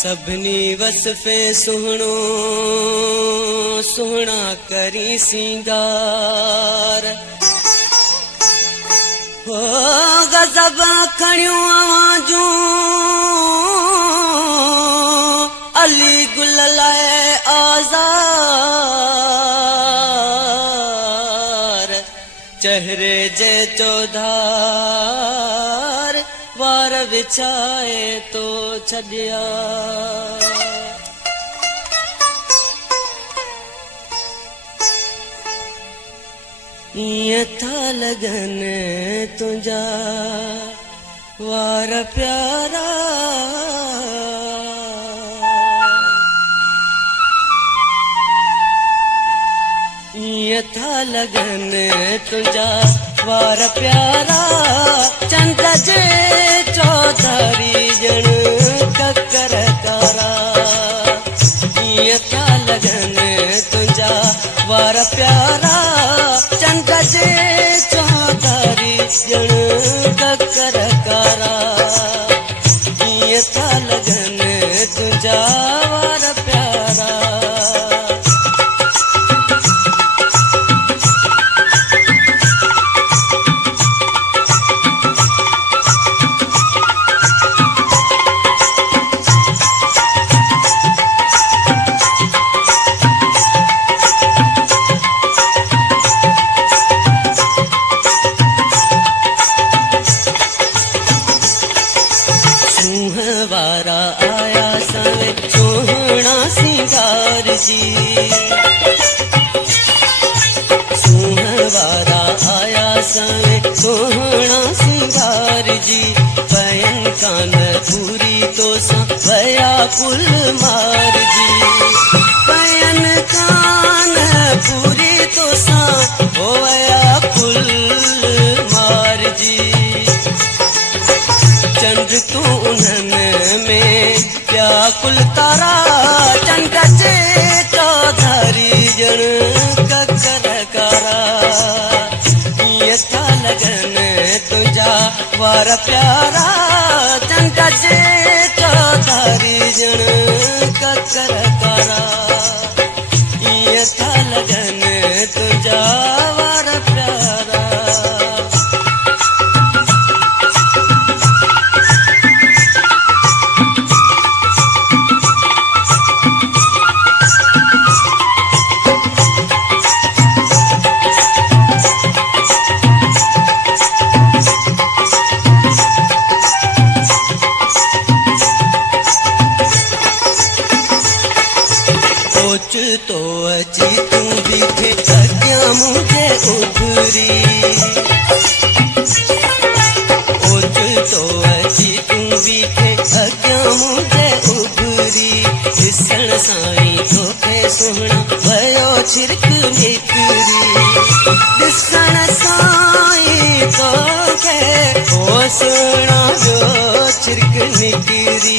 सबनी वसफे सुहणो सुहणा करी सिंगार हो गजब खणियूं आवाजूं अली गुल लाए आज़ार चेहरे जे चौधार वार विछाए तो छड़िया इं था लगन तुझा वार प्यारा इं था लगन तुझा वार प्यारा चंद जे चौधारी जण ककर कारा इं था लगन तुझा वार प्यारा चंद जे चौधारी जण ककर कारा इं था लगन तुझा वार प्यारा सुहवारा आया सवे सोहना सिंगार जी पयन कान पूरी तो भया कुल मार जी पयन कान पूरी तो भया कुल मार जी चंद तू उन्हन में क्या कुल तारा चंद जे चौधारी जण ककर कारा इं था लगन तुझा वार प्यारा चंद जे चौधारी जण ककर कारा इं था लगन तुझा वार प्यारा तो अची तू बीठे अॻियां मुझे उभरी तो अची तू बीठे अॻियां मुझे उभरी ॾिसण साईं तोखे सुहिणा भयो छिरक निकिरी ॾिसण साईं तोखे ओ सुहिणा जो छिरक निकिरी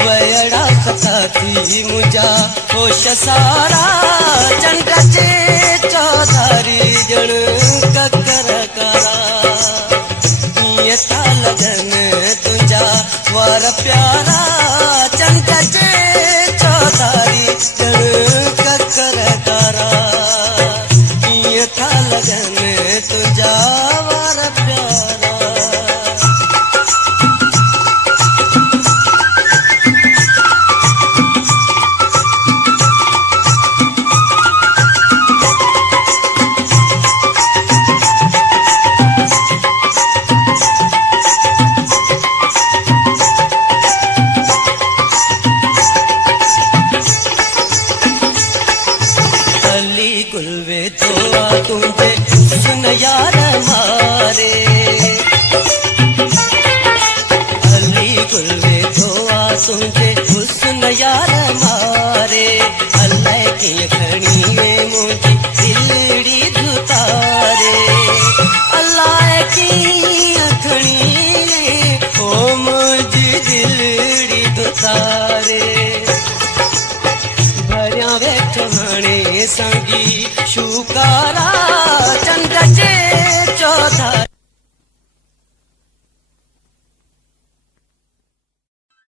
वयड़ा कथा थी मुझा होश सारा चंद जे चौधारी जण ककर कारा इं था लगन तुझा वार प्यारा चंद जे चौधारी जण ककर कारा इं था लगन तुझा वार प्यारा तुझे सुन यार मारे अली गुलवे धोआ तुझे हुस्न यार मारे अल्लाह की खड़ी में मुझी दिलड़ी धुतारे अल्लाह की खड़ी ओ मुझी दिलड़ी धुतारे भरिया वेठो हाणे संगी शुकारा